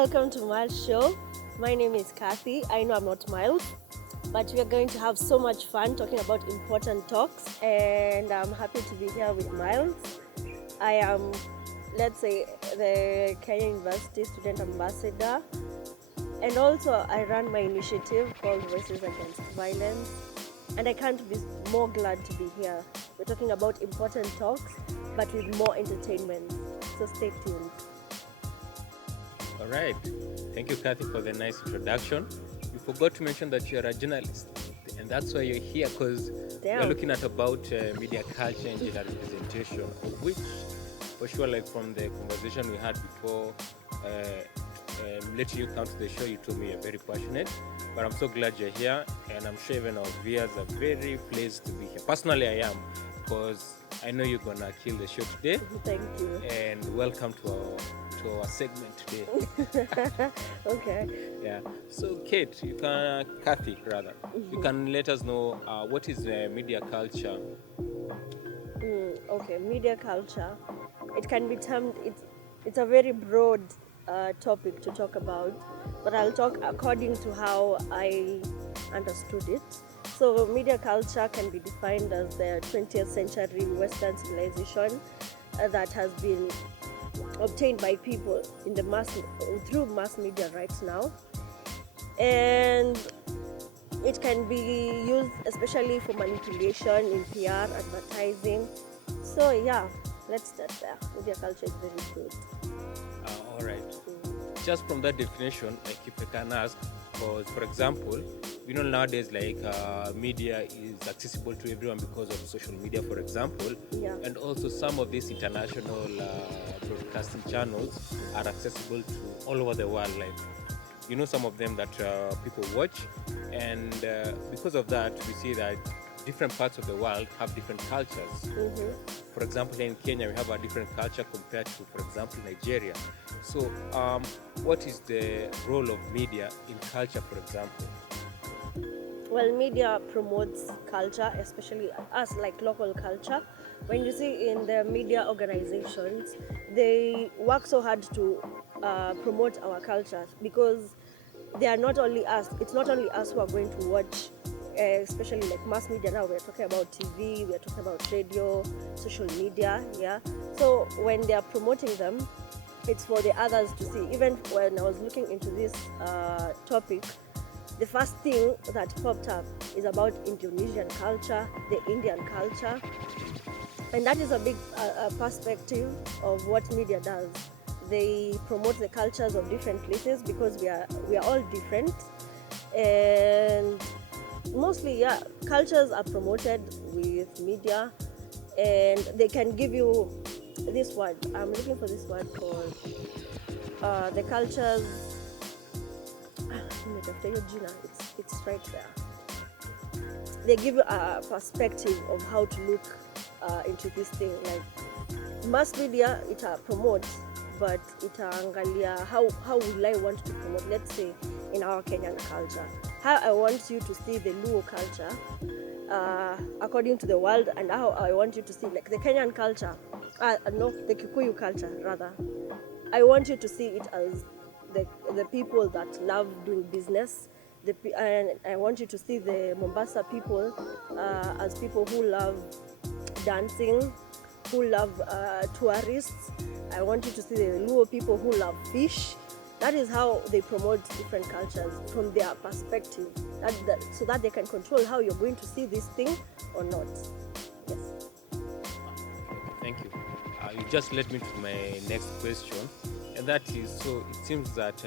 Welcome to Myles show. My name is Cathy. I know I'm not Myles, but we are going to have so much fun talking about important talks, and I'm happy to be here with Myles. I am, let's say, the Kenya University Student Ambassador, and also I run my initiative called Voices Against Violence, and I can't be more glad to be here. We're talking about important talks, but with more entertainment, so stay tuned. All right. Thank you, Cathy, for the nice introduction. You forgot to mention that you're a journalist, and that's why you're here, because we're looking at about media culture and gender representation, of which, for sure, like from the conversation we had before, letting you come to the show, you told me you're very passionate, but I'm so glad you're here, and I'm sure even our viewers are very pleased to be here. Personally, I am, because I know you're gonna kill the show today. Thank you. And welcome to our segment today. Okay. Yeah. So, Cathy, you can let us know what is media culture. Okay, media culture. It can be termed. It's a very broad topic to talk about, but I'll talk according to how I understood it. So, media culture can be defined as the 20th century Western civilization that has been obtained by people in the through mass media right now, and it can be used especially for manipulation in PR, advertising. So yeah, let's start there. Media culture is very good. All right. Just from that definition, like if I can ask, because for example, we know nowadays like media is accessible to everyone because of social media, for example, and also some of these international broadcasting channels are accessible to all over the world. Like, you know, some of them that people watch, and because of that, we see that different parts of the world have different cultures. For example, here in Kenya, we have a different culture compared to, for example, Nigeria. So, what is the role of media in culture, for example? Well, media promotes culture, especially us, like local culture. When you see in the media organizations, they work so hard to promote our culture, because they are not only us. It's not only us who are going to watch, especially like mass media. Now we're talking about TV, we're talking about radio, social media. Yeah. So when they are promoting them, it's for the others to see. Even when I was looking into this topic, the first thing that popped up is about Indonesian culture, the Indian culture, and that is a big perspective of what media does. They promote the cultures of different places because we are all different, and mostly, yeah, cultures are promoted with media, and they can give you this word. I'm looking for this word called the cultures. It's right there. They give you a perspective of how to look into this thing. Like mass media, it promotes, but it angalia how will I want to promote. Let's say in our Kenyan culture, how I want you to see the Luo culture according to the world, and how I want you to see like the Kenyan culture. The Kikuyu culture rather. I want you to see it as the people that love doing business, and I want you to see the Mombasa people as people who love dancing, who love tourists. I want you to see the Luo people who love fish. That is how they promote different cultures from their perspective, so that they can control how you're going to see this thing or not. Yes. Thank you. You just led me to my next question, and that is, so it seems that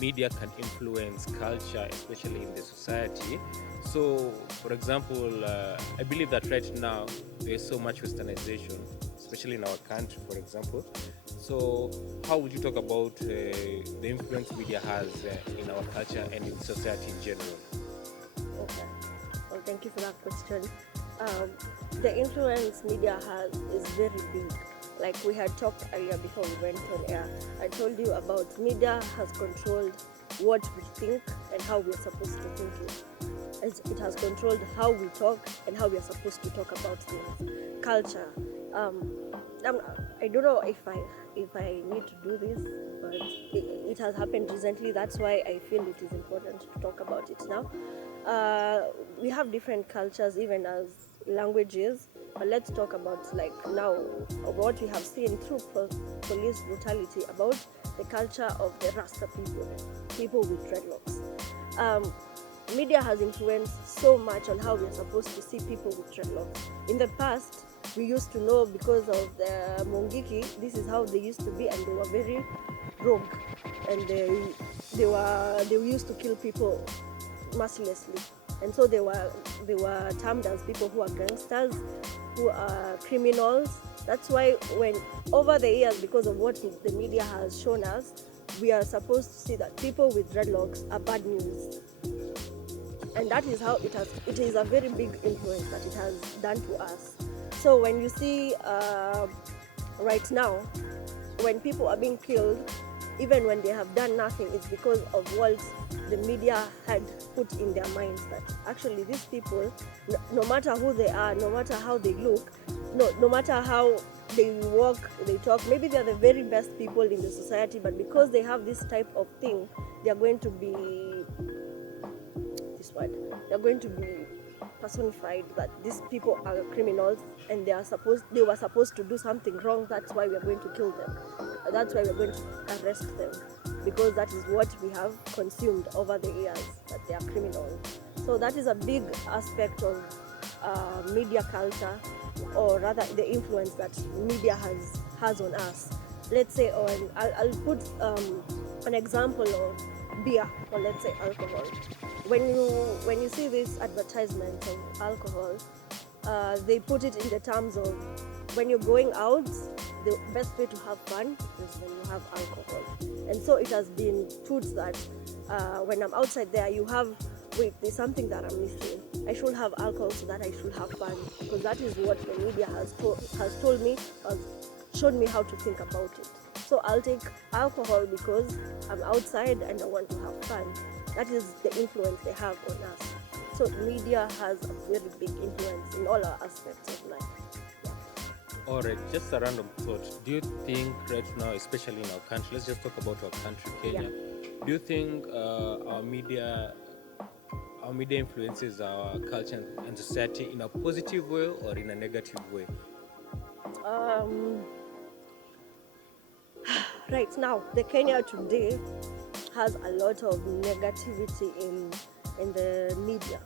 media can influence culture, especially in the society. So, for example, I believe that right now there is so much westernization, especially in our country, for example. So, how would you talk about the influence media has in our culture and in society in general? Okay. Well, thank you for that question. The influence media has is very big. Like we had talked earlier before we went on air, I told you about media has controlled what we think and how we are supposed to think it. It has controlled how we talk and how we are supposed to talk about things. Culture. Um, I don't know if I need to do this, but it has happened recently. That's why I feel it is important to talk about it now. We have different cultures, even as languages. But let's talk about like now what we have seen through police brutality about the culture of the Rasta people with dreadlocks. Um, Media has influenced so much on how we are supposed to see people with dreadlocks. In the past, we used to know because of the Mongiki, this is how they used to be, and they were very rogue, and they used to kill people mercilessly, and so they were termed as people who are gangsters, who are criminals. That's why when over the years, because of what the media has shown us, we are supposed to see that people with dreadlocks are bad news, and that is how it is a very big influence that it has done to us. So when you see right now, when people are being killed, even when they have done nothing, it's because of what the media had put in their minds, that actually these people, no matter who they are, no matter how they look, no matter how they walk, they talk, maybe they are the very best people in the society, but because they have this type of thing, they are going to be they're going to be personified, that these people are criminals and they were supposed to do something wrong. That's why we are going to kill them. That's why we are going to arrest them, because that is what we have consumed over the years, that they are criminals. So that is a big aspect of media culture, or rather the influence that media has on us. Let's say I'll put an example of beer, or let's say alcohol. When you see this advertisement of alcohol, they put it in the terms of, when you're going out, the best way to have fun is when you have alcohol. And so it has been put that when I'm outside there, wait, there's something that I'm missing. I should have alcohol so that I should have fun, because that is what the media has told me, has showed me how to think about it. So I'll take alcohol because I'm outside and I want to have fun. That is the influence they have on us. So media has a very big influence in all our aspects of life. All right, just a random thought. Do you think right now, especially in our country, let's just talk about our country, Kenya. Do you think our media influences our culture and society in a positive way or in a negative way? Um, right now, the Kenya today has a lot of negativity in the media,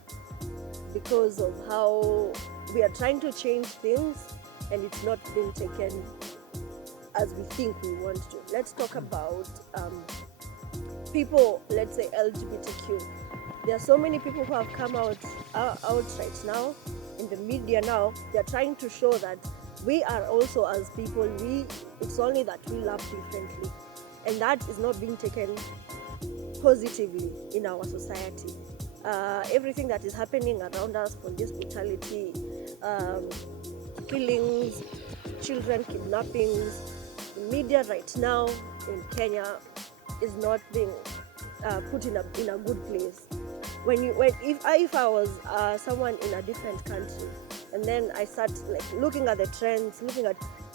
because of how we are trying to change things and it's not being taken as we think we want to. Let's talk about people, let's say LGBTQ. There are so many people who have come out right now in the media now. They are trying to show that we are also, as people, it's only that we love differently, and that is not being taken positively in our society. Everything that is happening around us, police brutality, killings, children kidnappings, the media right now in Kenya is not being put in a good place. If I was someone in a different country, and then I start like looking at the trends,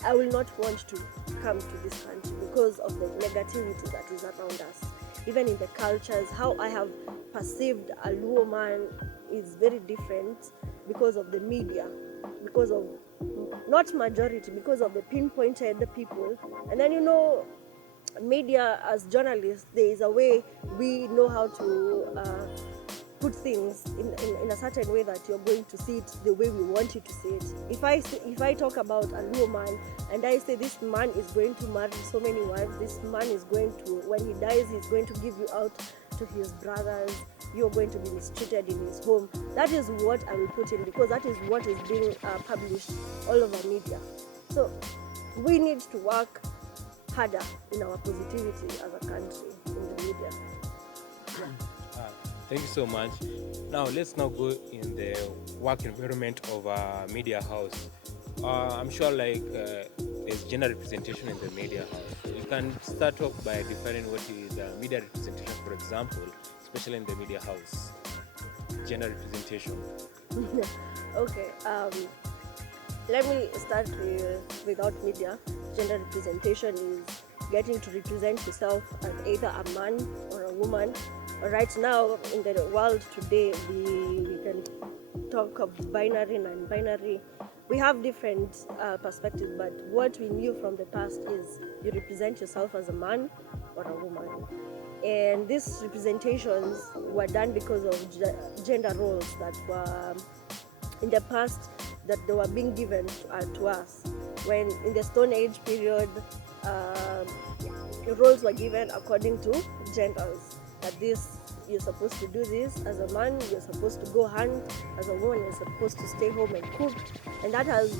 I will not want to come to this country because of the negativity that is around us. Even in the cultures, how I have perceived a Luo man is very different because of the media, because of not majority, because of the pinpointed people. And then media, as journalists, there is a way we know how to put things in a certain way that you're going to see it the way we want you to see it. If I talk about a Luo man and I say this man is going to marry so many wives, this man is going to, when he dies, he's going to give you out to his brothers, you're going to be mistreated in his home, that is what I will put in, because that is what is being published all over media. So we need to work harder in our positivity as a country in the media. Thank you so much. Now let's go in the work environment of a media house. I'm sure there's gender representation in the media house. You can start off by defining what is media representation, for example, especially in the media house. Gender representation. Okay. Let me start without media. Gender representation is getting to represent yourself as either a man or a woman. Right now, in the world today, we can talk of binary and non-binary. We have different perspectives, but what we knew from the past is you represent yourself as a man or a woman. And these representations were done because of gender roles that were in the past, that they were being given to us. When in the Stone Age period, roles were given according to genders. That this, you're supposed to do this as a man, you're supposed to go hunt; as a woman, you're supposed to stay home and cook. And that has,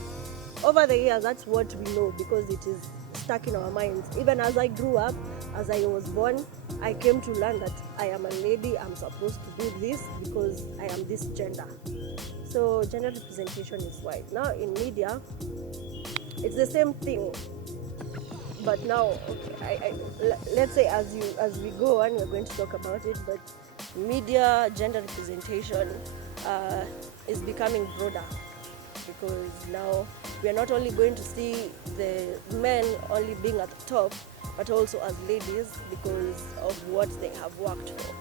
over the years, that's what we know because it is stuck in our minds. Even as I grew up, as I was born, I came to learn that I am a lady, I'm supposed to do this because I am this gender. So gender representation is wide. Now in media, it's the same thing, but now, okay, let's say as we go on, we're going to talk about it. But media gender representation is becoming broader because now we are not only going to see the men only being at the top, but also as ladies because of what they have worked for.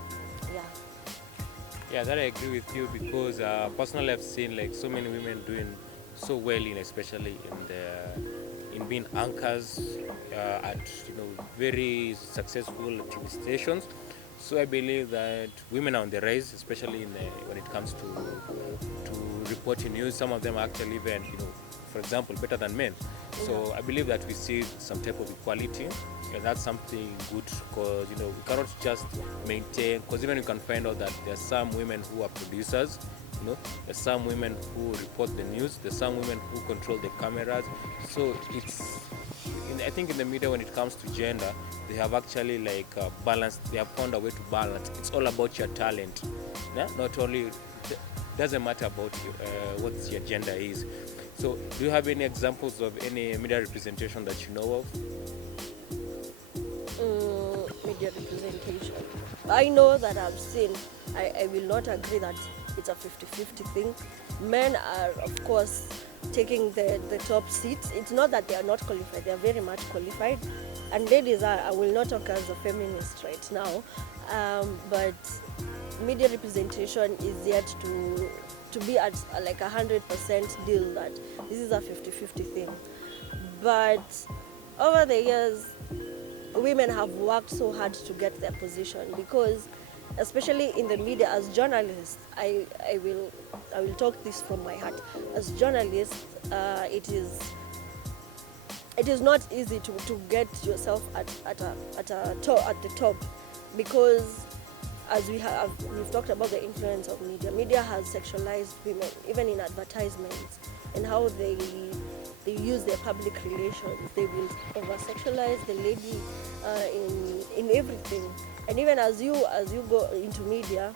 Yeah. Yeah, that I agree with you because personally I've seen like so many women doing so well in, especially in being anchors at very successful TV stations. So I believe that women are on the rise, especially when it comes to reporting news. Some of them are actually even, for example, better than men. So I believe that we see some type of equality, and that's something good because we cannot just maintain. Because even you can find out that there are some women who are producers. There's some women who report the news. There's some women who control the cameras. So I think in the media, when it comes to gender, they have actually balanced. They have found a way to balance. It's all about your talent. Yeah? Not only doesn't matter about you, what your gender is. So, do you have any examples of any media representation that you know of? Media representation. I know that I've seen, I will not agree that it's a 50-50 thing. Men are, of course, taking the top seats. It's not that they are not qualified, they are very much qualified. And ladies are, I will not talk as a feminist right now, but media representation is yet to be at like 100% deal that this is a 50-50 thing. But over the years, women have worked so hard to get their position because, especially in the media, as journalists, I will talk this from my heart. As journalists, it is not easy to get yourself at the top because, as we've talked about the influence of media. Media has sexualized women, even in advertisements, and how they use their public relations. They will over-sexualize the lady in everything. And even as you go into media,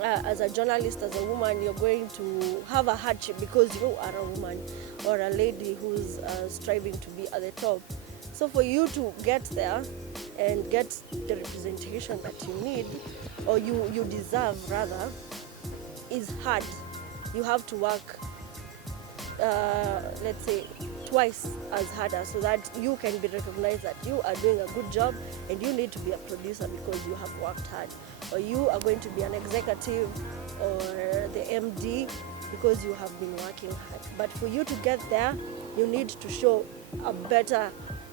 as a journalist, as a woman, you're going to have a hardship because you are a woman or a lady who's striving to be at the top. So for you to get there and get the representation that you need, or you deserve rather, is hard. You have to work, let's say, twice as harder so that you can be recognized that you are doing a good job, and you need to be a producer because you have worked hard, or you are going to be an executive or the MD because you have been working hard. But for you to get there, you need to show a better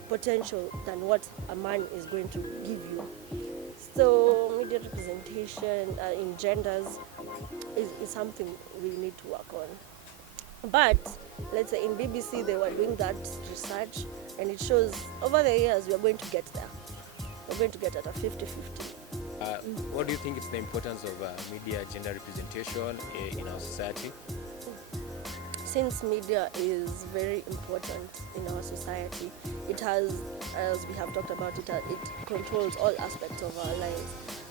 potential than what a man is going to give you. So media representation in genders is something we need to work on. But let's say in BBC they were doing that research, and it shows over the years we are going to get there. We're going to get at a 50-50. What do you think is the importance of media gender representation in our society? Since media is very important in our society, it has, as we have talked about it controls all aspects of our lives.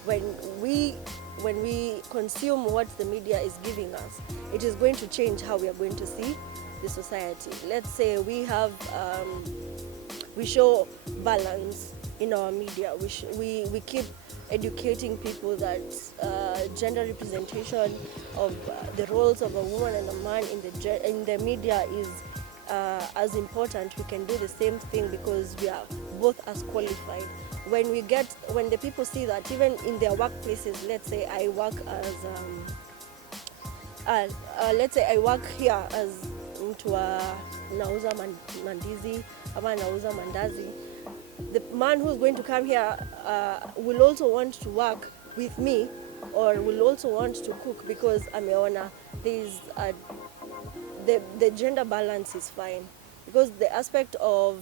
When we consume what the media is giving us, it is going to change how we are going to see the society. Let's say we show balance in our media. We keep educating people that gender representation of the roles of a woman and a man in the media is as important. We can do the same thing because we are both as qualified. When the people see that even in their workplaces, let's say I work as let's say I work here as mtu nauza mandizi ama nauza mandazi, the man who's going to come here will also want to work with me or will also want to cook because ameona there's the gender balance is fine, because the aspect of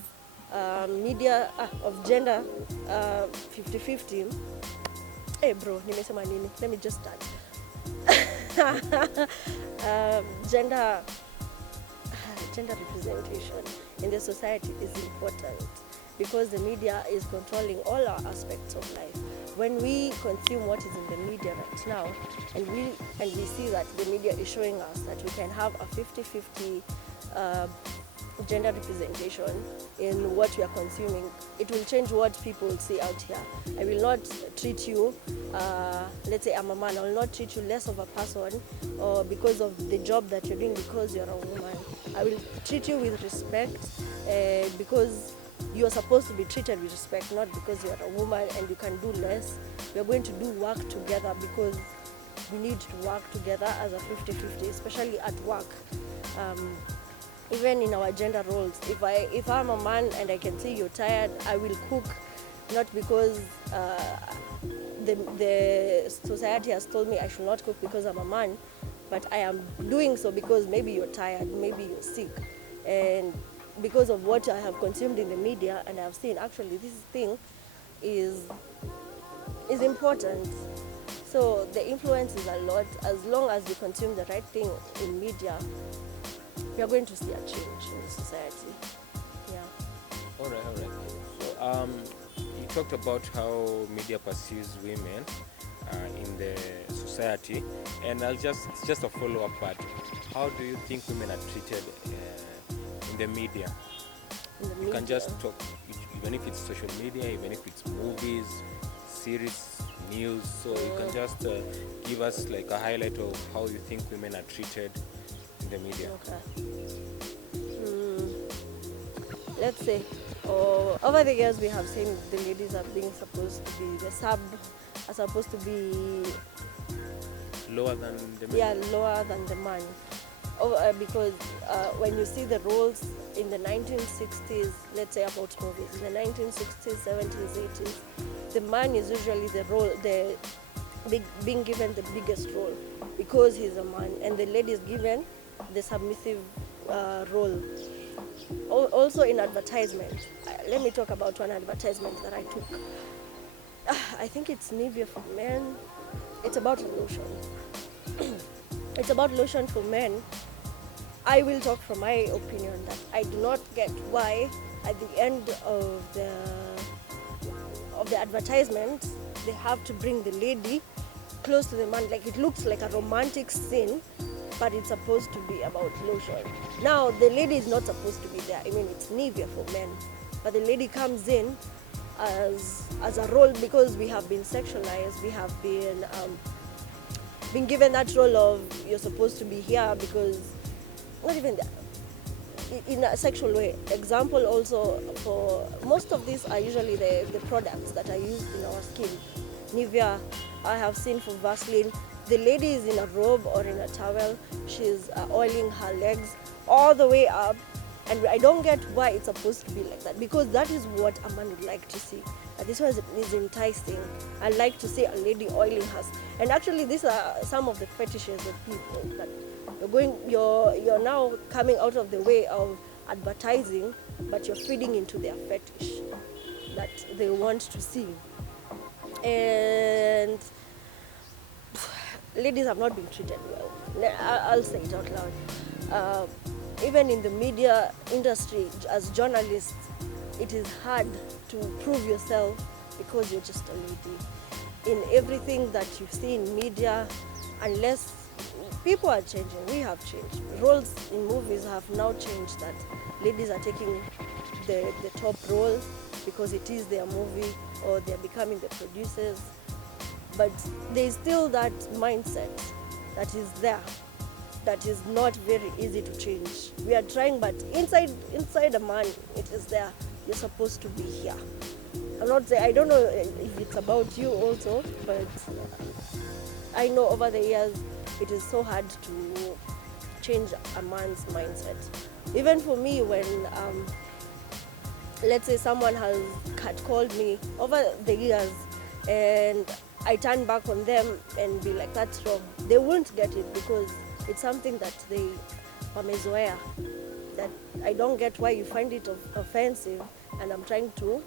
media of gender 50-50. Hey bro, nimesema nini? Let me just start. Gender representation in the society is important because the media is controlling all our aspects of life. When we consume what is in the media right now, and we see that the media is showing us that we can have a 50-50 gender representation in what we are consuming, it will change what people see out here. I will not treat you, let's say I'm a man, I will not treat you less of a person or because of the job that you're doing because you're a woman. I will treat you with respect because you are supposed to be treated with respect, not because you're a woman and you can do less. We are going to do work together because we need to work together as a 50-50, especially at work. Even in our gender roles, if I'm a man and I can see you're tired, I will cook, not because the society has told me I should not cook because I'm a man, but I am doing so because maybe you're tired, maybe you're sick, and because of what I have consumed in the media and I have seen actually this thing is important. So the influence is a lot. As long as we consume the right thing in media, we are going to see a change in the society. Yeah. All right. So you talked about how media pursues women in the society, and it's just a follow-up part. How do you think women are treated in the media? You can just talk, even if it's social media, even if it's movies, series, news. So you can just give us like a highlight of how you think women are treated in the media. Okay. Let's say, over the years we have seen the ladies are being supposed to be, the sub are supposed to be lower than the man. Yeah, lower than the man. Because when you see the roles in the 1960s, let's say about movies, in the 1960s, 70s, 80s, the man is usually being given the biggest role because he's a man, and the lady is given the submissive role. Also in advertisement, let me talk about one advertisement that I took. I think it's Nivea for men. It's about lotion. It's about lotion for men. I will talk from my opinion that I do not get why at the end of the advertisement they have to bring the lady close to the man. Like, it looks like a romantic scene, but it's supposed to be about lotion. Now the lady is not supposed to be there. I mean, it's Nivea for men, but the lady comes in as a role because we have been sexualized. We have been given that role of you're supposed to be here because not even that, in a sexual way. Example also, for most of these are usually the products that are used in our skin. Nivea, I have seen for Vaseline, the lady is in a robe or in a towel, she's oiling her legs all the way up, and I don't get why it's supposed to be like that, because that is what a man would like to see. This one is enticing. I like to see a lady oiling her. And actually these are some of the fetishes of people that you're now coming out of the way of advertising, but you're feeding into their fetish that they want to see. And ladies have not been treated well. I'll say it out loud. Even in the media industry, as journalists, it is hard to prove yourself because you're just a lady. In everything that you see in media, unless people are changing, we have changed. Roles in movies have now changed, that ladies are taking the top role because it is their movie, or they're becoming the producers. but there's still that mindset that is there, that is not very easy to change. We are trying, but inside a man, it is there. You're supposed to be here. I'm not saying, I don't know if it's about you also, but I know over the years it is so hard to change a man's mindset. Even for me, when let's say someone has catcalled me over the years and I turn back on them and be like, that's wrong, they won't get it because it's something that they wamezoea, that I don't get why you find it offensive, and I'm trying to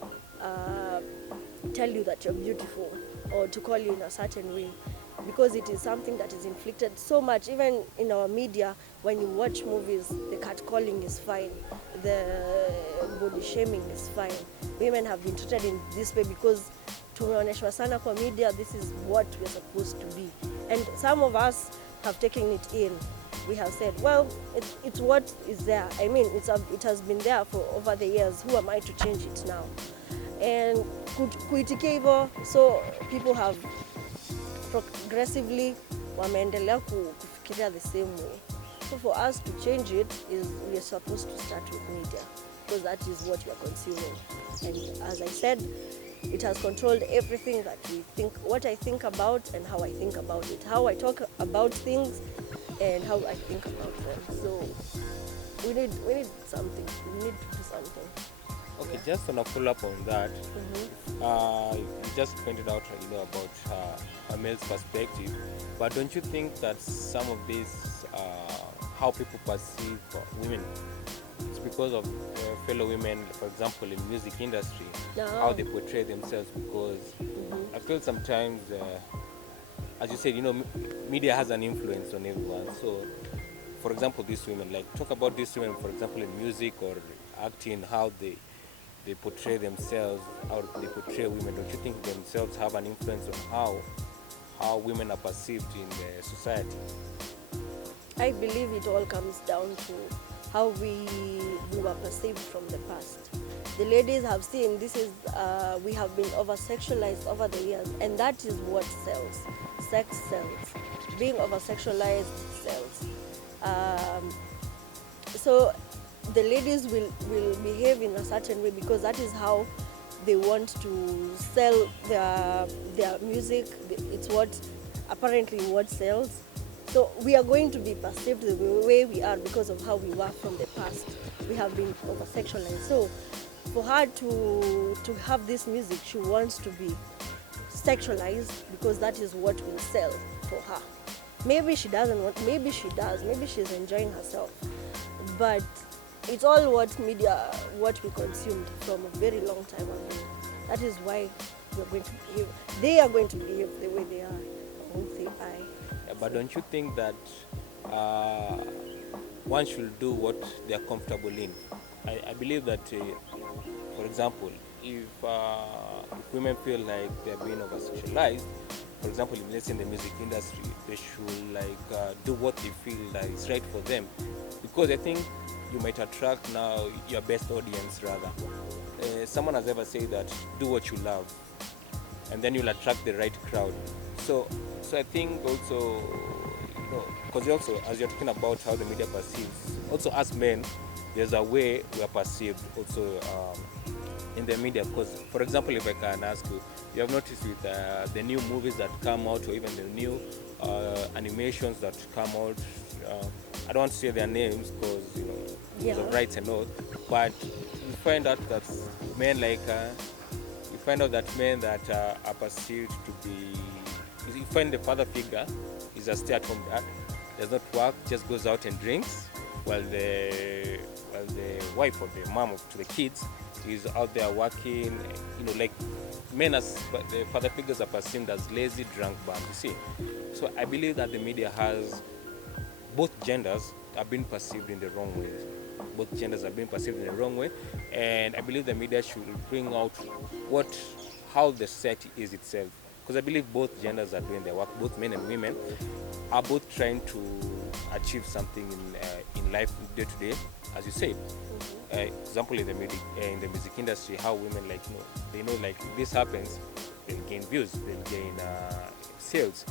tell you that you're beautiful or to call you in a certain way, because it is something that is inflicted so much. Even in our media, when you watch movies, the catcalling is fine, the body shaming is fine. Women have been treated in this way because tumeoneshwa sana kwa media, this is what we're supposed to be. And some of us have taken it in. We have said, well, it's what is there. I mean, it has been there for over the years. Who am I to change it now? And kuitikia hivyo, so people have progressively wameendelea kufikiria the same way. So for us to change it, is we are supposed to start with media, because that is what we are consuming. And as I said, it has controlled everything that we think, what I think about and how I think about it, how I talk about things and how I think about them. So we need something. We need to do something. Okay, just on a follow-up on that, you just pointed out, about a male's perspective, but don't you think that some of this, how people perceive women, it's because of fellow women, for example, in music industry, how they portray themselves? Because I feel sometimes, as you said, media has an influence on everyone. So, for example, these women, like talk about these women, for example, in music or acting, how they portray themselves, how they portray women. Don't you think themselves have an influence on how women are perceived in the society? I believe it all comes down to how we were perceived from the past. The ladies have seen this is we have been over-sexualized over the years, and that is what sells. Sex sells. Being over-sexualized sells. So the ladies will behave in a certain way because that is how they want to sell their music. It's apparently what sells. So we are going to be perceived the way we are because of how we were from the past. We have been over-sexualized. So for her to have this music, she wants to be sexualized because that is what will sell for her. Maybe she doesn't want, maybe she does, maybe she's enjoying herself. But it's all what we consumed from a very long time ago. That is why we're going to behave. They are going to behave the way they are. I won't say I. Yeah, but don't you think that one should do what they are comfortable in? I believe that, for example, if women feel like they're being over-sexualized, for example, let's say in the music industry, they should do what they feel that is right for them, because I think you might attract now your best audience rather. Someone has ever said that do what you love, and then you'll attract the right crowd. So I think also, because also as you're talking about how the media perceives, also as men, there's a way we are perceived also in the media. Because, for example, if I can ask you, you have noticed with the new movies that come out, or even the new animations that come out, I don't want to say their names because of rights and all, but you find out that men that are perceived to be, you find the father figure is a stay-at-home dad, does not work, just goes out and drinks, while the wife or the mom to the kids is out there working. Like men as the father figures are perceived as lazy, drunk, bum. You see, so I believe that the media has both genders are being perceived in the wrong way. Both genders are being perceived in the wrong way, and I believe the media should bring out how the society is itself. Because I believe both genders are doing their work. Both men and women are both trying to achieve something in life day to day, as you said. Example in the music industry, how women they know like if this happens, they'll gain views, they'll gain sales.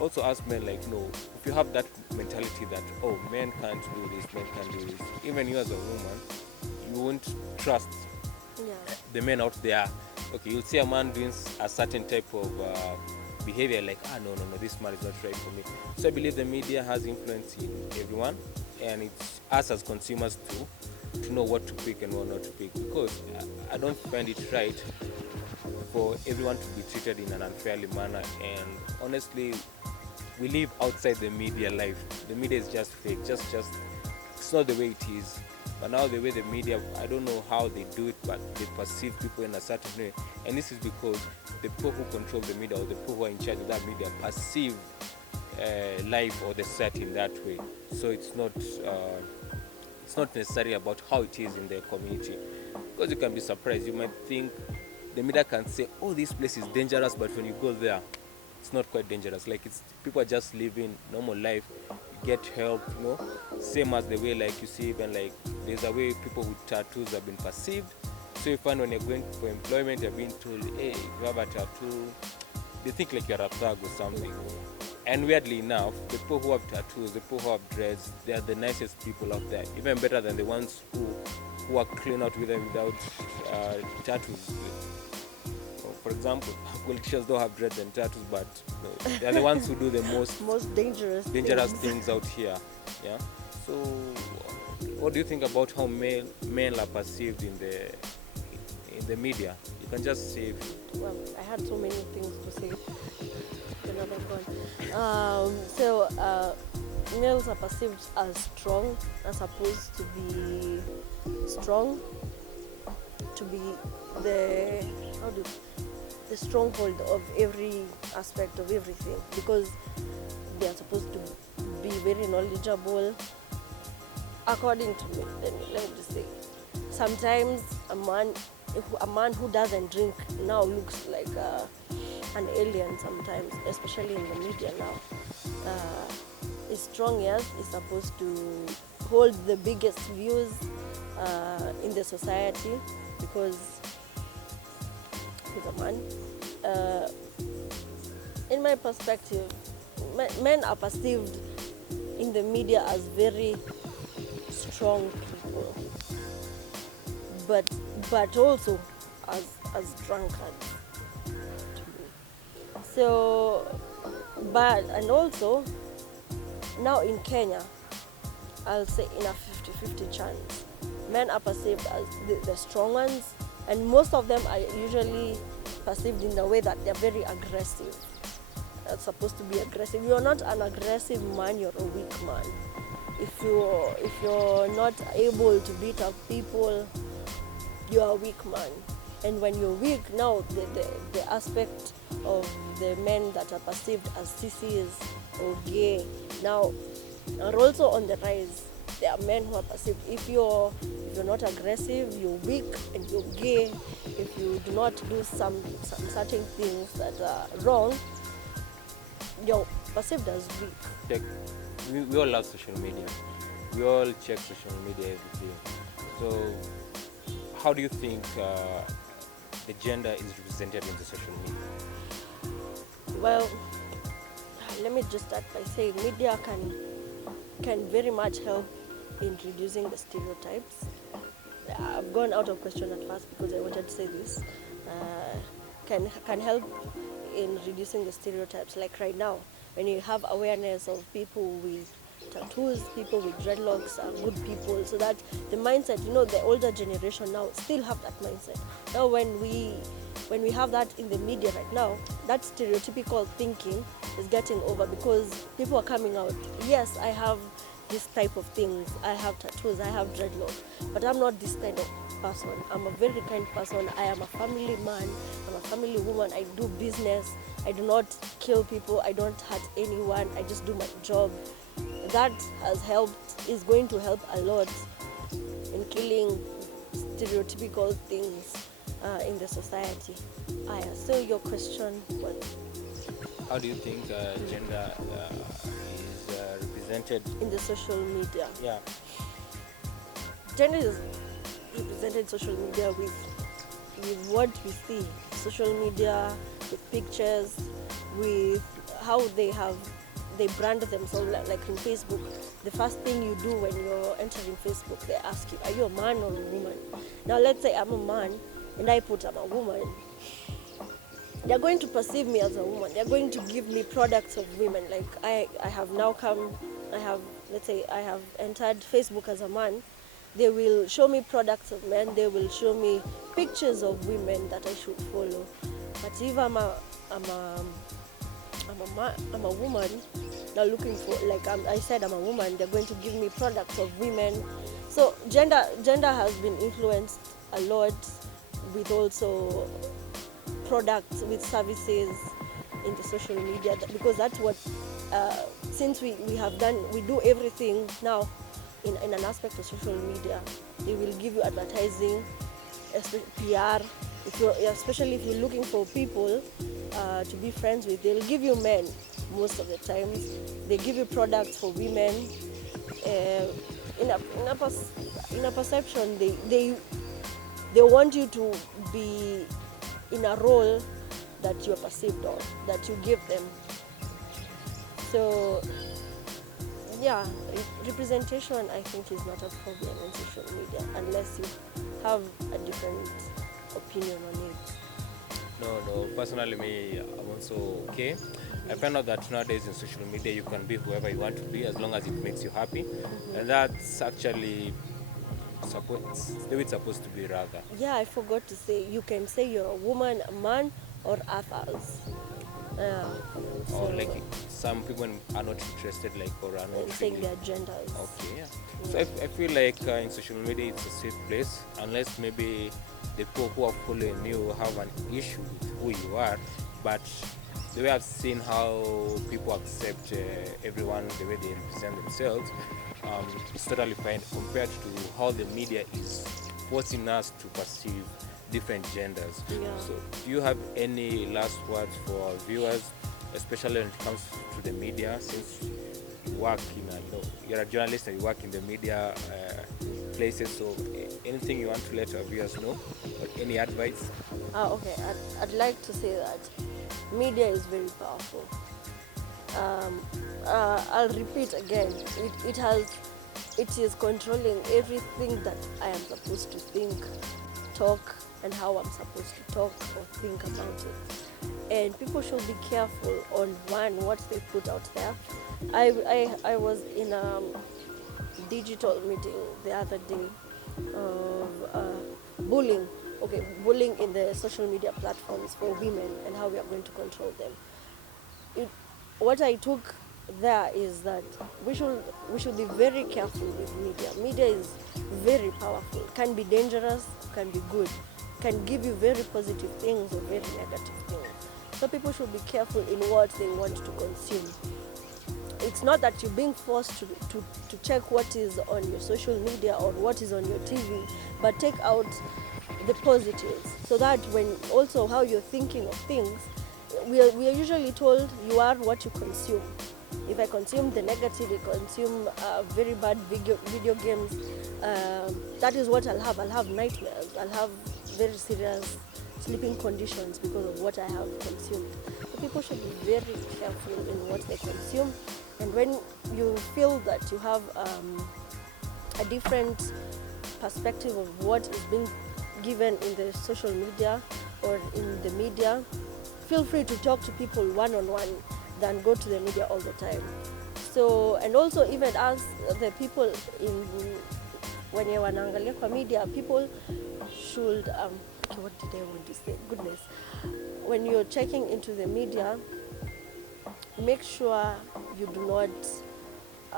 Also ask men, like, if you have that mentality that, oh, men can't do this, men can't do this, even you as a woman, you won't trust Yeah. the men out there. Okay, you'll see a man doing a certain type of behavior, like, no, this man is not right for me. So I believe the media has influence in everyone, and it's us as consumers to know what to pick and what not to pick, because I don't find it right for everyone to be treated in an unfairly manner. And honestly, we live outside the media life. The media is just fake, just it's not the way it is. But now the way the media, I don't know how they do it, but they perceive people in a certain way. And this is because the people who control the media, or the people who are in charge of that media, perceive life or the set in that way. So it's not necessarily about how it is in the community. Because you can be surprised. You might think the media can say, oh, this place is dangerous, but when you go there, it's not quite dangerous. Like, it's people are just living normal life. You get help, same as the way, like, you see, even like there's a way people with tattoos have been perceived. So you find when you're going for employment, you're being told, hey, if you have a tattoo, they think like you're a thug or something. And weirdly enough, the people who have tattoos, the people who have dreads, they are the nicest people out there, even better than the ones who are clean out with them without tattoos. For example, politicians don't have dreads and tattoos, but they are the ones who do the Most dangerous things out here. Yeah. So, what do you think about how men are perceived in the media? You can just say. Well, I had so many things to say. Another one. Males are perceived as strong, as supposed to be strong, to be the stronghold of every aspect of everything, because they are supposed to be very knowledgeable. According to me, let me just say, sometimes a man who doesn't drink now looks like an alien sometimes, especially in the media now. Is strong, yes, is supposed to hold the biggest views in the society, because he's a man. In my perspective, men are perceived in the media as very strong people, but also as drunkards to me. So, and also now in Kenya, I'll say in a 50-50 chance, men are perceived as the strong ones, and most of them are usually perceived in the way that they're very aggressive. That's supposed to be aggressive. You're not an aggressive man, you're a weak man. If you're not able to beat up people, you're a weak man. And when you're weak, now the aspect of the men that are perceived as sissies or gay now are also on the rise. There are men who are perceived, if you're not aggressive, you're weak and you're gay. If you do not do some certain things that are wrong, you're perceived as weak. Like, we all love social media. We all check social media every day. So, how do you think the gender is represented in the social media? Well, let me just start by saying media can very much help in reducing the stereotypes. I've gone out of question at first because I wanted to say this. Can help in reducing the stereotypes. Like right now, when you have awareness of people with tattoos, people with dreadlocks are good people, so that the mindset, the older generation now still have that mindset. Now when we have that in the media right now, that stereotypical thinking is getting over, because people are coming out. Yes, I have this type of things. I have tattoos, I have dreadlocks, but I'm not this kind of person. I'm a very kind person. I am a family man, I'm a family woman. I do business. I do not kill people. I don't hurt anyone. I just do my job. That is going to help a lot in killing stereotypical things in the society. So your question was? How do you think gender is represented in the social media? Yeah. Gender is represented in social media with what we see. Social media, with pictures, with how they brand themselves. Like in Facebook, the first thing you do when you're entering Facebook, they ask you, are you a man or a woman? Now let's say I'm a man and I put I'm a woman, they're going to perceive me as a woman. They're going to give me products of women. Like I have now come, I have, let's say I have entered Facebook as a man. They will show me products of men. They will show me pictures of women that I should follow. But if I'm a woman now looking for, like I said, I'm a woman, they're going to give me products of women. So gender has been influenced a lot with also products, with services in the social media, because that's what since we have done, we do everything now in an aspect of social media. They will give you advertising, PR. Especially if you're looking for people to be friends with, they'll give you men most of the times. They give you products for women. In a perception, they want you to be in a role that you're perceived of, that you give them. So yeah, representation I think is not a problem in social media unless you have a different opinion on it. No, personally me, I'm also okay. I find out that nowadays in social media you can be whoever you want to be as long as it makes you happy. And that's actually the way it's supposed to be, rather. Yeah, I forgot to say, you can say you're a woman, a man, or others. Or like some people are not interested, like, or are not saying really their genders. okay. Yeah. So I feel like in social media it's a safe place, unless maybe the people who are following you have an issue with who you are. But the way I've seen how people accept everyone the way they represent themselves, it's totally fine compared to how the media is forcing us to perceive different genders. Yeah. So do you have any last words for our viewers, especially when it comes to the media, since you work in you're a journalist and you work in the media places, so anything you want to let our viewers know, or any advice? Okay, I'd like to say that media is very powerful. I'll repeat again, it is controlling everything that I am supposed to think, talk, and how I'm supposed to talk or think about it. And people should be careful on what they put out there. I was in a digital meeting the other day of bullying. Okay, bullying in the social media platforms for women and how we are going to control them. What I took there is that we should be very careful with media. Media is very powerful, can be dangerous, can be good, can give you very positive things or very negative things. So people should be careful in what they want to consume. It's not that you're being forced to check what is on your social media or what is on your TV, but take out the positives, so that when also how you're thinking of things, we are usually told you are what you consume. If I consume the negative, I consume very bad video games, that is what I'll have. I'll have nightmares. I'll have very serious sleeping conditions because of what I have consumed. So people should be very careful in what they consume. And when you feel that you have a different perspective of what is being given in the social media or in the media, feel free to talk to people one-on-one than go to the media all the time. So, and also even as the people when you wanaangalia kwa media, people should what did I want to say? Goodness. When you're checking into the media, make sure you do not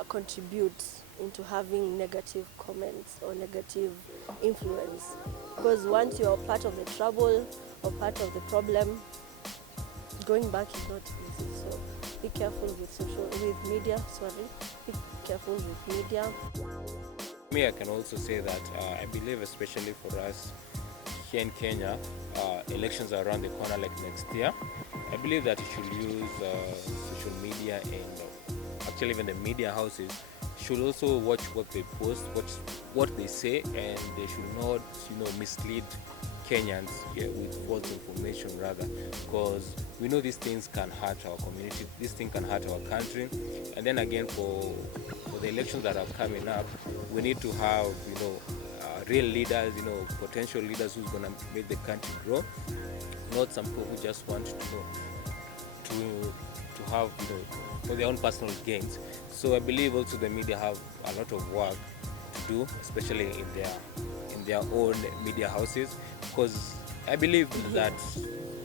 contribute into having negative comments or negative influence, because once you're part of the trouble or part of the problem, going back is not easy. So be careful with media. Be careful with media. Me, I can also say that I believe, especially for us here in Kenya, elections are around the corner, like next year. I believe that you should use social media, and actually even the media houses should also watch what they post, watch what they say, and they should not, mislead Kenyans with false information, rather, because we know these things can hurt our community, this thing can hurt our country. And then again, for the elections that are coming up, we need to have, real leaders, potential leaders who's gonna make the country grow, not some people who just want to have, for their own personal gains. So I believe also the media have a lot of work to do, especially in their own media houses, because I believe that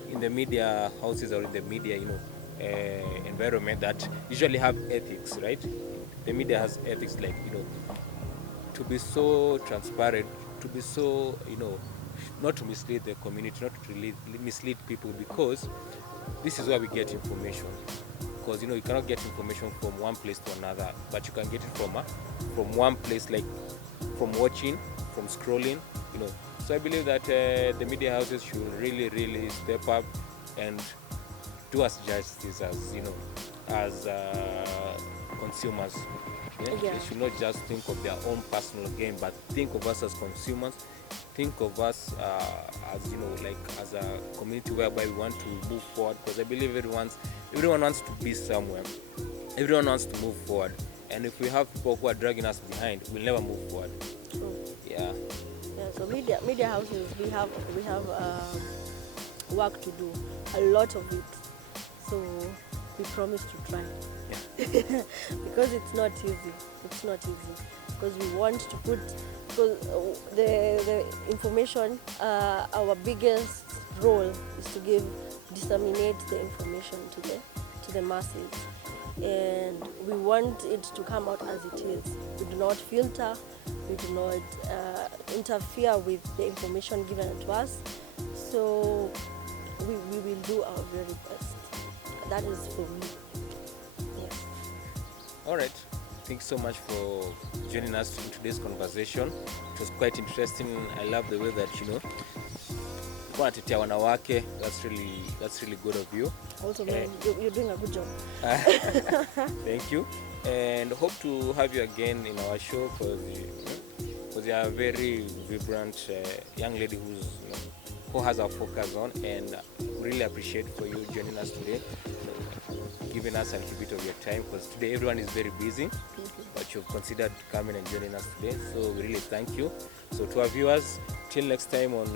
in the media houses or in the media, environment that usually have ethics, right? The media has ethics, like, to be so transparent, to be so, not to mislead the community, not to really mislead people, because this is where we get information. Because you cannot get information from one place to another, but you can get it from one place, like from watching, from scrolling, So I believe that the media houses should really, really step up and do us justice as consumers. Yeah. They should not just think of their own personal gain, but think of us as consumers. Think of us as as a community whereby we want to move forward. Because I believe everyone wants to be somewhere. Everyone wants to move forward. And if we have people who are dragging us behind, we'll never move forward. True. Yeah. Yeah. So media houses, we have work to do, a lot of it. So we promise to try. Yeah. Because it's not easy. It's not easy. Because we want to put, because the information, our biggest role is to disseminate the information to the masses, and we want it to come out as it is. We do not filter, we do not interfere with the information given to us. So we will do our very best. That is for me. Yes. All right. Thanks so much for joining us in today's conversation. It was quite interesting. I love the way that wanatetea wanawake. That's really good of you. Also, man, you're doing a good job. Thank you, and hope to have you again in our show, because you are a very vibrant young lady who has our focus on, and really appreciate for you joining us today, giving us a little bit of your time, because today everyone is very busy, but you've considered coming and joining us today, so we really thank you. So to our viewers, till next time on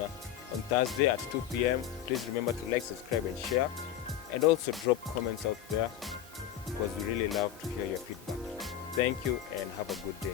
Thursday at 2 p.m, please remember to like, subscribe and share, and also drop comments out there, because we really love to hear your feedback. Thank you and have a good day.